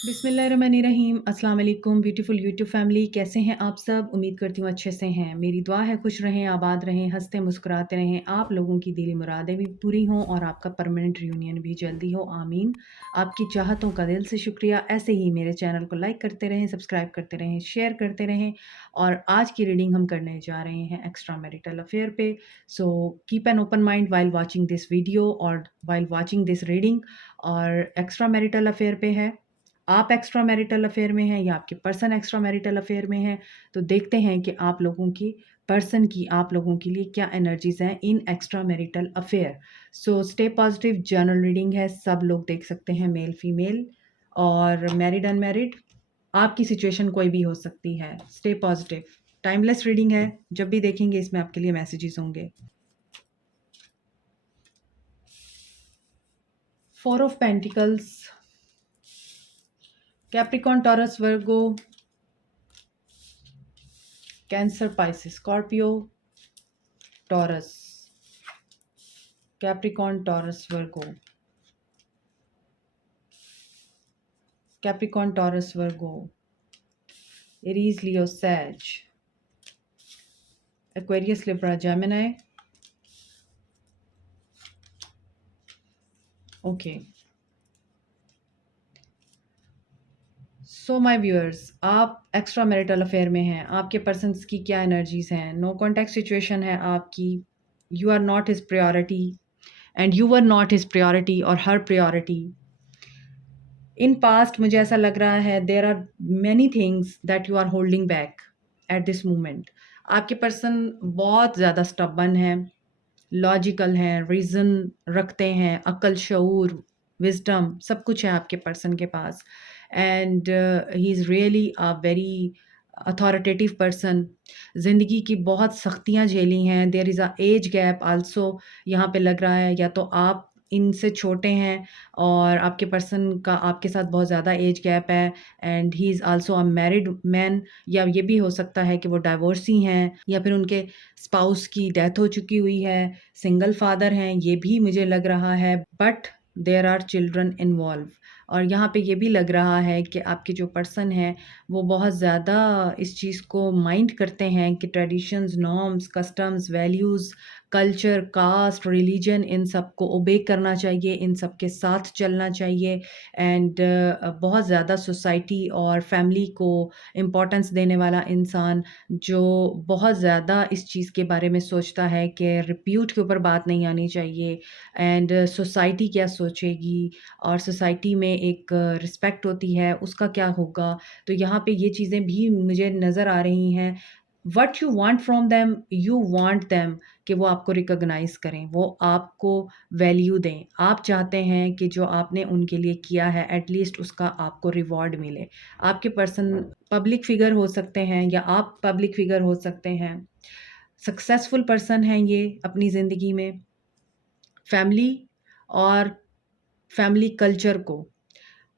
बिस्मिल्लाहिर्रहमानिर्रहीम। अस्सलाम वालेकुम ब्यूटीफुल यूट्यूब फैमिली, कैसे हैं आप सब? उम्मीद करती हूँ अच्छे से हैं। मेरी दुआ है खुश रहें, आबाद रहें, हंसते मुस्कुराते रहें, आप लोगों की दिली मुरादें भी पूरी हों और आपका परमानेंट रियूनियन भी जल्दी हो, आमीन। आपकी चाहतों का दिल से शुक्रिया। ऐसे ही मेरे चैनल को लाइक करते रहें, सब्सक्राइब करते रहें, शेयर करते रहें। और आज की रीडिंग हम करने जा रहे हैं एक्स्ट्रा मैरिटल अफेयर पे। So keep an open mind while watching this video और वाइल वॉचिंग दिस रीडिंग। और एक्स्ट्रा मैरिटल अफेयर पे है, आप एक्स्ट्रा मैरिटल अफेयर में हैं या आपके पर्सन एक्स्ट्रा मैरिटल अफेयर में हैं, तो देखते हैं कि आप लोगों की पर्सन की आप लोगों के लिए क्या एनर्जीज हैं in extra marital affair. So stay positive, general reading है, सब लोग देख सकते हैं, मेल फीमेल और मैरिड अनमैरिड, आपकी सिचुएशन कोई भी हो सकती है। स्टे पॉजिटिव, टाइमलेस रीडिंग है, जब भी देखेंगे इसमें आपके लिए मैसेजेस होंगे। 4 of pentacles, Capricorn, Taurus, Virgo, Cancer, Pisces, Scorpio, Taurus, Capricorn, Taurus, Virgo, Capricorn, Taurus, Virgo, Aries, Leo, Sag, Aquarius, Libra, Gemini. Okay, so my viewers, आप एक्स्ट्रा मैरिटल अफेयर में हैं, आपके पर्सन्स की क्या एनर्जीज हैं? No contact situation है आपकी, you are not his priority and you were not his priority और हर प्रायोरिटी। इन पास्ट मुझे ऐसा लग रहा है there are many things that you are holding back at this moment. आपके पर्सन बहुत ज़्यादा स्टबन है, लॉजिकल हैं, रीज़न रखते हैं, अक्ल, शऊर, विजडम सब कुछ है आपके पर्सन के पास। And he is really a very authoritative person. ज़िंदगी की बहुत सख्तियाँ झेली हैं। There is a age gap also, यहाँ पे लग रहा है या तो आप इनसे छोटे हैं और आपके पर्सन का आपके साथ बहुत ज़्यादा एज गैप है, and he is also a married man, या ये भी हो सकता है कि वो डाइवोर्सी हैं या फिर उनके स्पाउस की डेथ हो चुकी हुई है, सिंगल फादर हैं, ये भी मुझे लग रहा है। But there are children involved, और यहाँ पे ये भी लग रहा है कि आपके जो पर्सन है वो बहुत ज़्यादा इस चीज़ को माइंड करते हैं कि traditions, norms, customs, values, culture, caste, religion, इन सब को ओबे करना चाहिए, इन सब के साथ चलना चाहिए। एंड बहुत ज़्यादा सोसाइटी और फैमिली को इम्पोर्टेंस देने वाला इंसान, जो बहुत ज़्यादा इस चीज़ के बारे में सोचता है कि रिप्यूट के ऊपर बात नहीं आनी चाहिए, एंड सोसाइटी क्या सोचेगी, और सोसाइटी में एक रिस्पेक्ट होती है, उसका क्या होगा। तो यहाँ पे ये चीज़ें भी मुझे नज़र आ रही हैं। What you want from them, you want them कि वो आपको रिकॉग्नाइज़ करें, वो आपको वैल्यू दें। आप चाहते हैं कि जो आपने उनके लिए किया है एटलीस्ट उसका आपको रिवॉर्ड मिले। आपके पर्सन पब्लिक फ़िगर हो सकते हैं या आप पब्लिक फ़िगर हो सकते हैं। सक्सेसफुल पर्सन हैं ये अपनी ज़िंदगी में। फैमिली और फैमिली कल्चर को,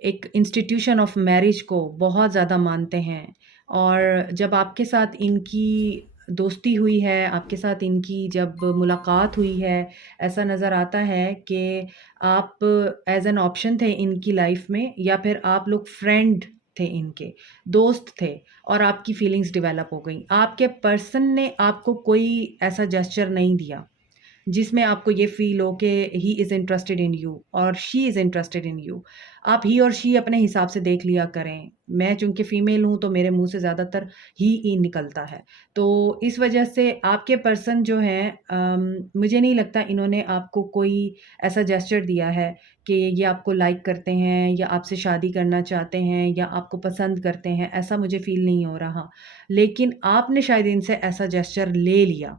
एक इंस्टीट्यूशन ऑफ मैरिज को बहुत ज़्यादा मानते हैं। और जब आपके साथ इनकी दोस्ती हुई है, आपके साथ इनकी जब मुलाकात हुई है, ऐसा नज़र आता है कि आप एज़ एन ऑप्शन थे इनकी लाइफ में, या फिर आप लोग फ्रेंड थे, इनके दोस्त थे, और आपकी फीलिंग्स डेवलप हो गई। आपके पर्सन ने आपको कोई ऐसा जेस्चर नहीं दिया जिसमें आपको ये फ़ील हो कि he is interested in you और she is interested in you. आप ही और शी अपने हिसाब से देख लिया करें। मैं चूँकि फ़ीमेल हूँ तो मेरे मुँह से ज़्यादातर ही निकलता है। तो इस वजह से आपके पर्सन जो हैं, मुझे नहीं लगता इन्होंने आपको कोई ऐसा जेस्चर दिया है कि ये आपको लाइक करते हैं या आपसे शादी करना चाहते हैं या आपको पसंद करते हैं, ऐसा मुझे फ़ील नहीं हो रहा। लेकिन आपने शायद इनसे ऐसा जेस्चर ले लिया।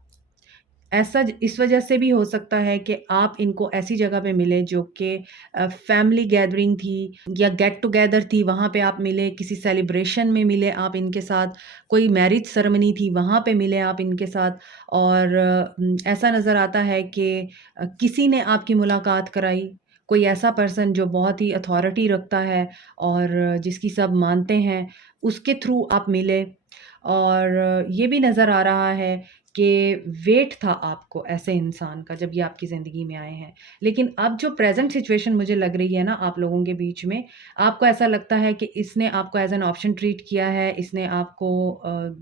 ऐसा इस वजह से भी हो सकता है कि आप इनको ऐसी जगह पे मिले जो कि फैमिली गैदरिंग थी या गेट टुगेदर थी, वहाँ पे आप मिले, किसी सेलिब्रेशन में मिले आप इनके साथ, कोई मैरिज सेरेमनी थी वहाँ पे मिले आप इनके साथ। और ऐसा नज़र आता है कि किसी ने आपकी मुलाकात कराई, कोई ऐसा पर्सन जो बहुत ही अथॉरिटी रखता है और जिसकी सब मानते हैं, उसके थ्रू आप मिले। और ये भी नज़र आ रहा है कि वेट था आपको ऐसे इंसान का जब ये आपकी ज़िंदगी में आए हैं। लेकिन अब जो प्रेज़ेंट सिचुएशन मुझे लग रही है ना आप लोगों के बीच में, आपको ऐसा लगता है कि इसने आपको एज़ एन ऑप्शन ट्रीट किया है, इसने आपको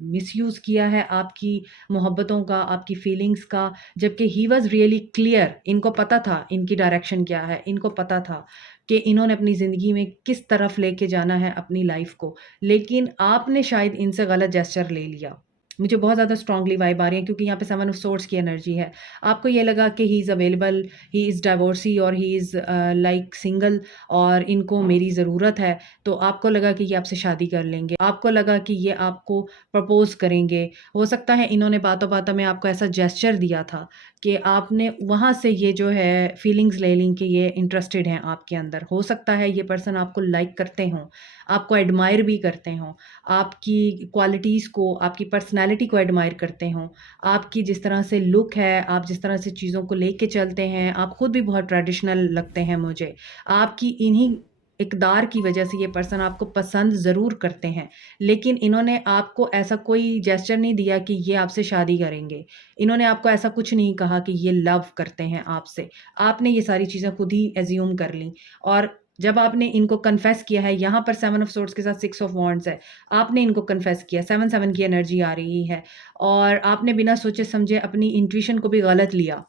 मिसयूज़ किया है आपकी मोहब्बतों का, आपकी फीलिंग्स का, जबकि ही वाज़ रियली क्लियर। इनको पता था इनकी डायरेक्शन क्या है, इनको पता था कि इन्होंने अपनी ज़िंदगी में किस तरफ लेके जाना है अपनी लाइफ़ को। लेकिन आपने शायद इनसे गलत जेस्चर ले लिया। मुझे बहुत ज़्यादा स्ट्रॉन्गली वाइब आ रही है क्योंकि यहाँ पे 7 ऑफ सोर्ड्स की एनर्जी है। आपको ये लगा कि he is available, he is divorcee और ही इज़ लाइक सिंगल और इनको मेरी ज़रूरत है, तो आपको लगा कि ये आपसे शादी कर लेंगे। आपको लगा कि ये आपको प्रपोज़ करेंगे। हो सकता है इन्होंने बातों-बातों में आपको ऐसा जेस्चर दिया था कि आपने वहाँ से ये जो है फीलिंग्स ले ली कि ये इंटरेस्टेड हैं आपके अंदर। हो सकता है ये पर्सन आपको लाइक करते हों, आपको एडमायर भी करते हों, आपकी क्वालिटीज़ को, आपकी पर्सनैलिटी को एडमायर करते हों, आपकी जिस तरह से लुक है, आप जिस तरह से चीज़ों को लेके चलते हैं, आप खुद भी बहुत ट्रेडिशनल लगते हैं मुझे। आपकी इन्हीं इक़दार की वजह से ये पर्सन आपको पसंद ज़रूर करते हैं, लेकिन इन्होंने आपको ऐसा कोई जेस्चर नहीं दिया कि ये आपसे शादी करेंगे। इन्होंने आपको ऐसा कुछ नहीं कहा कि ये लव करते हैं आपसे। आपने ये सारी चीज़ें खुद ही एज़्यूम कर लीं और जब आपने इनको कन्फेस किया है, यहाँ पर 7 ऑफ सोर्ड्स के साथ 6 ऑफ वांड्स है। आपने इनको कन्फेस किया, 7-7 की एनर्जी आ रही है और आपने बिना सोचे-समझे अपनी इंट्यूशन को भी गलत लिया।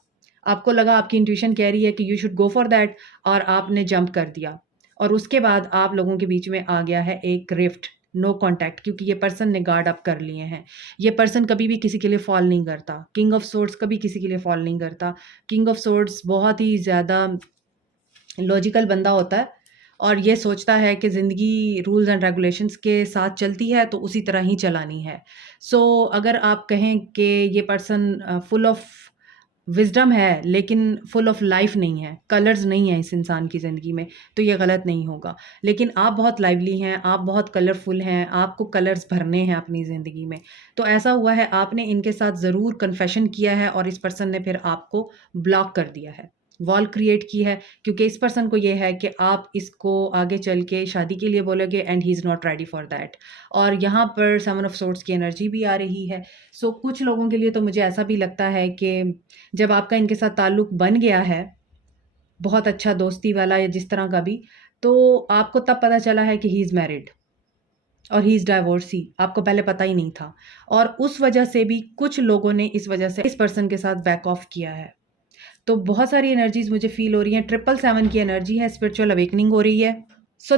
आपको लगा आपकी इंट्यूशन कह रही है कि you should go for that और आपने जंप कर दिया और उसके बाद आप लोगों के बीच में आ गया है एक रिफ्ट, नो कॉन्टैक्ट क्योंकि ये पर्सन ने गार्ड अप कर लिए हैं। ये पर्सन कभी भी किसी के लिए फ़ॉल नहीं करता। किंग ऑफ सोर्ड्स कभी किसी के लिए फ़ॉल नहीं करता। किंग ऑफ सोर्ड्स बहुत ही ज़्यादा लॉजिकल बंदा होता है और ये सोचता है कि ज़िंदगी रूल्स एंड रेगुलेशंस के साथ चलती है तो उसी तरह ही चलानी है। अगर आप कहें कि ये पर्सन फुल ऑफ विज़डम है लेकिन फुल ऑफ लाइफ़ नहीं है, कलर्स नहीं है इस इंसान की ज़िंदगी में, तो ये गलत नहीं होगा। लेकिन आप बहुत लाइवली हैं, आप बहुत कलरफुल हैं, आपको कलर्स भरने हैं अपनी ज़िंदगी में। तो ऐसा हुआ है आपने इनके साथ ज़रूर कन्फेशन किया है और इस पर्सन ने फिर आपको ब्लॉक कर दिया है। वॉल क्रिएट की है क्योंकि इस पर्सन को ये है कि आप इसको आगे चल के शादी के लिए बोलोगे and he is not ready for that. और यहाँ पर 7 ऑफ सोर्ड्स की एनर्जी भी आ रही है। कुछ लोगों के लिए तो मुझे ऐसा भी लगता है कि जब आपका इनके साथ ताल्लुक बन गया है, बहुत अच्छा दोस्ती वाला या जिस तरह का भी, तो आपको तब पता चला है कि ही इज़ मैरिड और ही इज़ डाइवोर्सी, आपको पहले पता ही नहीं था। और उस वजह से भी कुछ लोगों ने इस वजह से इस पर्सन के साथ बैक ऑफ किया है। तो बहुत सारी एनर्जीज़ मुझे फ़ील हो रही हैं। 777 की एनर्जी है, स्पिरिचुअल अवेकनिंग हो रही है।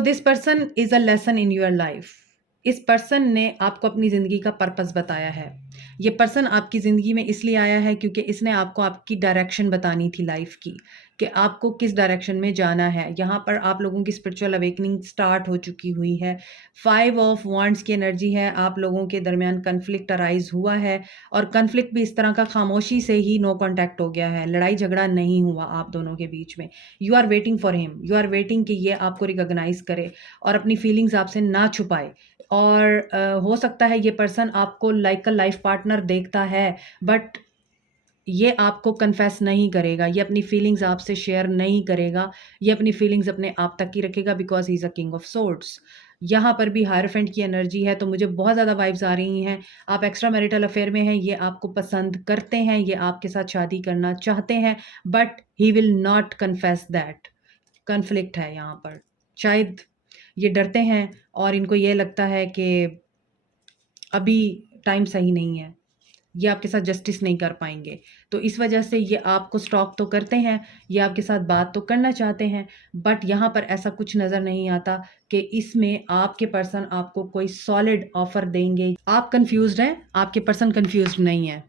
This person is a lesson in your life. इस पर्सन ने आपको अपनी ज़िंदगी का पर्पस बताया है। ये पर्सन आपकी ज़िंदगी में इसलिए आया है क्योंकि इसने आपको आपकी डायरेक्शन बतानी थी लाइफ़ की, कि आपको किस डायरेक्शन में जाना है। यहाँ पर आप लोगों की स्पिरिचुअल अवेकनिंग स्टार्ट हो चुकी हुई है। 5 ऑफ वांड्स की एनर्जी है, आप लोगों के दरमियान कॉन्फ्लिक्ट अराइज़ हुआ है और कॉन्फ्लिक्ट भी इस तरह का खामोशी से ही नो कॉन्टैक्ट हो गया है, लड़ाई-झगड़ा नहीं हुआ आप दोनों के बीच में। You are waiting for him, you are waiting कि ये आपको रिकॉग्नाइज़ करे और अपनी फीलिंग्स आपसे ना छुपाए। और हो सकता है ये पर्सन आपको लाइक अ लाइफ पार्टनर देखता है, बट ये आपको कन्फेस नहीं करेगा, ये अपनी फीलिंग्स आपसे शेयर नहीं करेगा, ये अपनी फीलिंग्स अपने आप तक ही रखेगा because he is a king of swords. यहाँ पर भी हायरफेंट की एनर्जी है, तो मुझे बहुत ज़्यादा वाइब्स आ रही हैं। आप एक्स्ट्रा मैरिटल अफेयर में हैं, ये आपको पसंद करते हैं, ये आपके साथ शादी करना चाहते हैं, but he will not confess that. Conflict है यहाँ पर। शायद ये डरते हैं और इनको ये लगता है कि अभी टाइम सही नहीं है, ये आपके साथ जस्टिस नहीं कर पाएँगे। तो इस वजह से ये आपको स्टॉक तो करते हैं, ये आपके साथ बात तो करना चाहते हैं, बट यहाँ पर ऐसा कुछ नज़र नहीं आता कि इसमें आपके पर्सन आपको कोई सॉलिड ऑफ़र देंगे। आप कन्फ्यूज़्ड हैं, आपके पर्सन कन्फ्यूज़्ड नहीं है।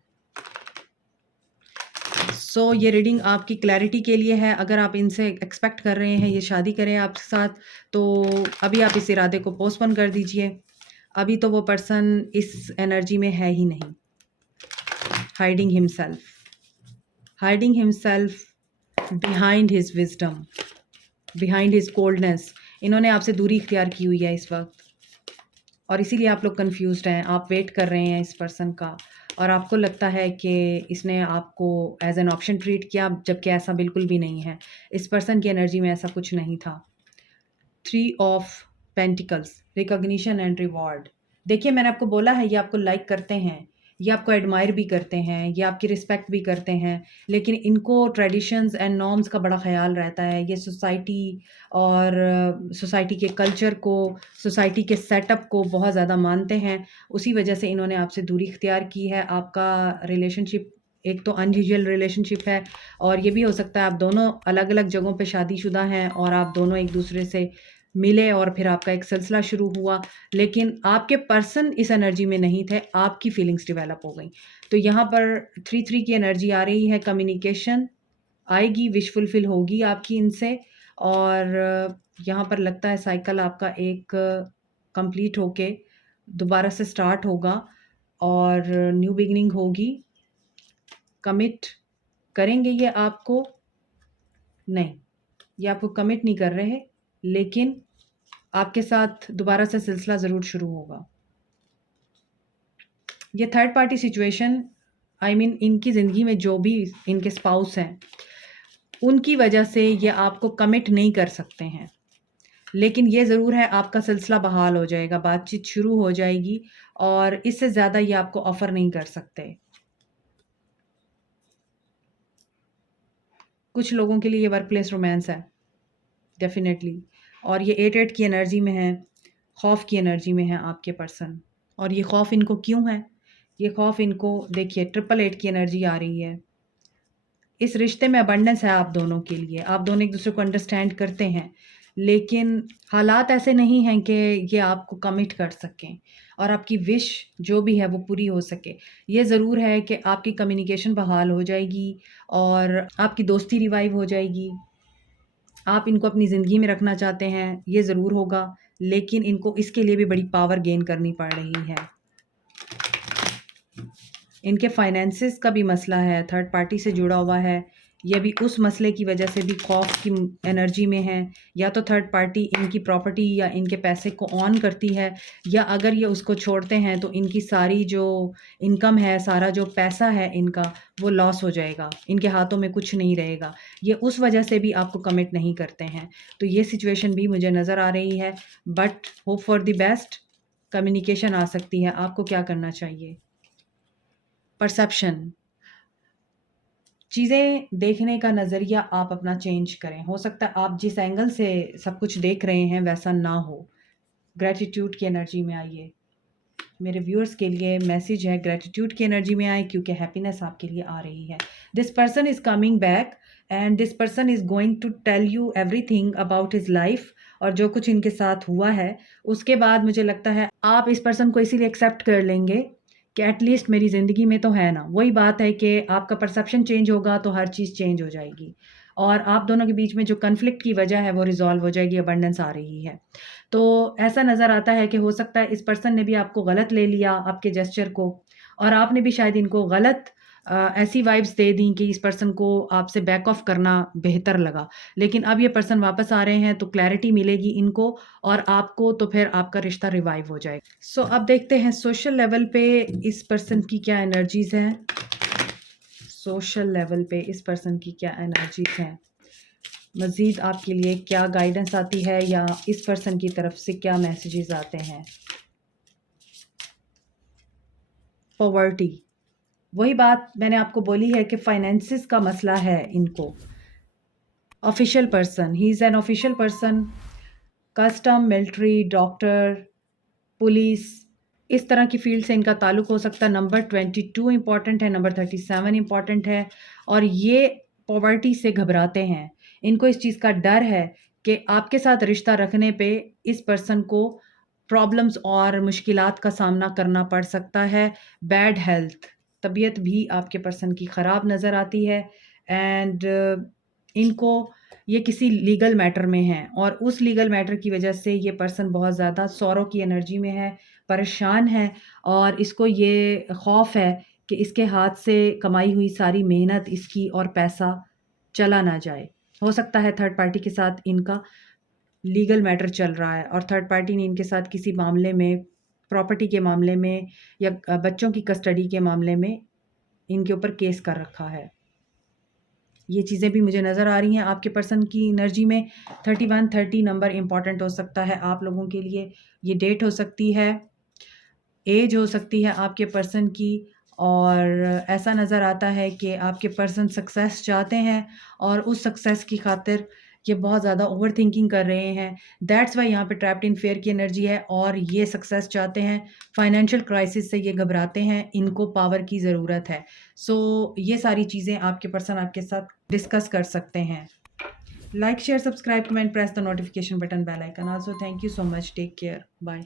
ये रीडिंग आपकी क्लैरिटी के लिए है। अगर आप इनसे एक्सपेक्ट कर रहे हैं ये शादी करें आपके साथ, तो अभी आप इस इरादे को पोस्टपोन कर दीजिए। अभी तो वो पर्सन इस एनर्जी में है ही नहीं। Hiding himself behind his wisdom, behind his coldness. इन्होंने आपसे दूरी इख्तियार की हुई है इस वक्त और इसीलिए आप लोग कंफ्यूज्ड हैं। आप वेट कर रहे हैं इस पर्सन का और आपको लगता है कि इसने आपको एज एन ऑप्शन ट्रीट किया, जबकि ऐसा बिल्कुल भी नहीं है। इस पर्सन की एनर्जी में ऐसा कुछ नहीं था। 3 of pentacles, recognition and reward. देखिए मैंने आपको बोला है ये आपको लाइक करते हैं, ये आपको एडमायर भी करते हैं, ये आपकी रिस्पेक्ट भी करते हैं, लेकिन इनको ट्रेडिशंस एंड नॉर्म्स का बड़ा ख़्याल रहता है। ये सोसाइटी और सोसाइटी के कल्चर को, सोसाइटी के सेटअप को बहुत ज़्यादा मानते हैं। उसी वजह से इन्होंने आपसे दूरी इख्तियार की है। आपका रिलेशनशिप एक तो अनयूजुअल रिलेशनशिप है, और ये भी हो सकता है आप दोनों अलग-अलग जगहों पे शादीशुदा हैं और आप दोनों एक-दूसरे से मिले और फिर आपका एक सिलसिला शुरू हुआ, लेकिन आपके पर्सन इस एनर्जी में नहीं थे, आपकी फीलिंग्स डेवलप हो गई। तो यहाँ पर 3-3 की एनर्जी आ रही है, कम्युनिकेशन आएगी, विश फुलफिल होगी आपकी इनसे, और यहाँ पर लगता है साइकिल आपका एक कंप्लीट होके दोबारा से स्टार्ट होगा और न्यू बिगिनिंग होगी। कमिट करेंगे ये आपको? नहीं, ये आपको कमिट नहीं कर रहे, लेकिन आपके साथ दोबारा से सिलसिला ज़रूर शुरू होगा। ये third party situation, I mean इनकी ज़िंदगी में जो भी इनके स्पाउस हैं, उनकी वजह से ये आपको कमिट नहीं कर सकते हैं, लेकिन ये ज़रूर है आपका सिलसिला बहाल हो जाएगा, बातचीत शुरू हो जाएगी, और इससे ज़्यादा ये आपको ऑफ़र नहीं कर सकते। कुछ लोगों के लिए ये वर्क प्लेस रोमांस है, डेफ़िनेटली, और ये 8-8 की एनर्जी में है, खौफ़ की एनर्जी में है आपके पर्सन। और ये खौफ़ इनको क्यों है? ये खौफ़ इनको, देखिए, 888 की एनर्जी आ रही है। इस रिश्ते में अबंडेंस है आप दोनों के लिए, आप दोनों एक-दूसरे को अंडरस्टैंड करते हैं, लेकिन हालात ऐसे नहीं हैं कि ये आपको कमिट कर सकें और आपकी विश जो भी है वो पूरी हो सके। ये ज़रूर है कि आपकी कम्युनिकेशन बहाल हो जाएगी और आपकी दोस्ती रिवाइव हो जाएगी। आप इनको अपनी ज़िंदगी में रखना चाहते हैं, ये ज़रूर होगा, लेकिन इनको इसके लिए भी बड़ी पावर गेन करनी पड़ रही है। इनके फाइनेंसेस का भी मसला है, थर्ड पार्टी से जुड़ा हुआ है। ये भी उस मसले की वजह से भी खौफ की एनर्जी में है। या तो थर्ड पार्टी इनकी प्रॉपर्टी या इनके पैसे को ऑन करती है, या अगर ये उसको छोड़ते हैं तो इनकी सारी जो इनकम है, सारा जो पैसा है इनका, वो लॉस हो जाएगा, इनके हाथों में कुछ नहीं रहेगा। ये उस वजह से भी आपको कमिट नहीं करते हैं। तो ये सिचुएशन भी मुझे नज़र आ रही है, but hope for the best. Communication आ सकती है, आपको क्या करना चाहिए? परसेप्शन, चीज़ें देखने का नज़रिया आप अपना चेंज करें। हो सकता है आप जिस एंगल से सब कुछ देख रहे हैं वैसा ना हो। ग्रैटिट्यूड की एनर्जी में आइए। मेरे व्यूअर्स के लिए मैसेज है, ग्रैटिट्यूड की एनर्जी में आए, क्योंकि हैप्पीनेस आपके लिए आ रही है। This person is coming back and this person is going to tell you everything about his life, और जो कुछ इनके साथ हुआ है उसके बाद मुझे लगता है आप इस पर्सन को इसीलिए एक्सेप्ट कर लेंगे कि एटलीस्ट मेरी ज़िंदगी में तो है ना। वही बात है कि आपका परसेप्शन चेंज होगा तो हर चीज़ चेंज हो जाएगी, और आप दोनों के बीच में जो कन्फ्लिक्ट की वजह है वो रिज़ॉल्व हो जाएगी, अबंडेंस आ रही है। तो ऐसा नज़र आता है कि हो सकता है इस पर्सन ने भी आपको गलत ले लिया, आपके जेस्चर को, और आपने भी शायद इनको गलत ऐसी वाइब्स दे दी कि इस पर्सन को आपसे बैक ऑफ करना बेहतर लगा। लेकिन अब ये पर्सन वापस आ रहे हैं तो क्लैरिटी मिलेगी इनको और आपको, तो फिर आपका रिश्ता रिवाइव हो जाएगा। सो अब देखते हैं सोशल लेवल पे इस पर्सन की क्या एनर्जीज़ हैं। सोशल लेवल पे इस पर्सन की क्या एनर्जीज़ हैं, मज़ीद आपके लिए क्या गाइडेंस आती है, या इस पर्सन की तरफ से क्या मैसेजेस आते हैं। पॉवर्टी, वही बात मैंने आपको बोली है कि फाइनेंसिस का मसला है इनको। Official person, he is an official person, custom, military, doctor, police, इस तरह की फील्ड से इनका ताल्लुक़ हो सकता है। नंबर 22 इम्पॉर्टेंट है, नंबर 37 इम्पॉर्टेंट है, और ये पॉवर्टी से घबराते हैं। इनको इस चीज़ का डर है कि आपके साथ रिश्ता रखने पे इस पर्सन को प्रॉब्लम्स और मुश्किलात का सामना करना पड़ सकता है। बैड हेल्थ, तबीयत भी आपके पर्सन की ख़राब नज़र आती है, एंड इनको ये किसी लीगल मैटर में हैं, और उस लीगल मैटर की वजह से ये पर्सन बहुत ज़्यादा सौरों की एनर्जी में है, परेशान है, और इसको ये खौफ है कि इसके हाथ से कमाई हुई सारी मेहनत इसकी और पैसा चला ना जाए। हो सकता है थर्ड पार्टी के साथ इनका लीगल मैटर चल रहा है और थर्ड पार्टी ने इनके साथ किसी मामले में, प्रॉपर्टी के मामले में या बच्चों की कस्टडी के मामले में इनके ऊपर केस कर रखा है। ये चीज़ें भी मुझे नज़र आ रही हैं आपके पर्सन की एनर्जी में। 3130 नंबर इम्पॉर्टेंट हो सकता है आप लोगों के लिए। ये डेट हो सकती है, एज हो सकती है आपके पर्सन की, और ऐसा नज़र आता है कि आपके पर्सन सक्सेस चाहते हैं और उस सक्सेस की खातिर ये बहुत ज़्यादा ओवरथिंकिंग कर रहे हैं। दैट्स व्हाई यहाँ पे ट्रैप्ड इन फेयर की एनर्जी है और ये सक्सेस चाहते हैं। फाइनेंशियल क्राइसिस से ये घबराते हैं, इनको पावर की ज़रूरत है। सो ये सारी चीज़ें आपके पर्सन आपके साथ डिस्कस कर सकते हैं। Like, share, subscribe, comment, press the notification button, bell icon. Also thank you so much. Take care. Bye.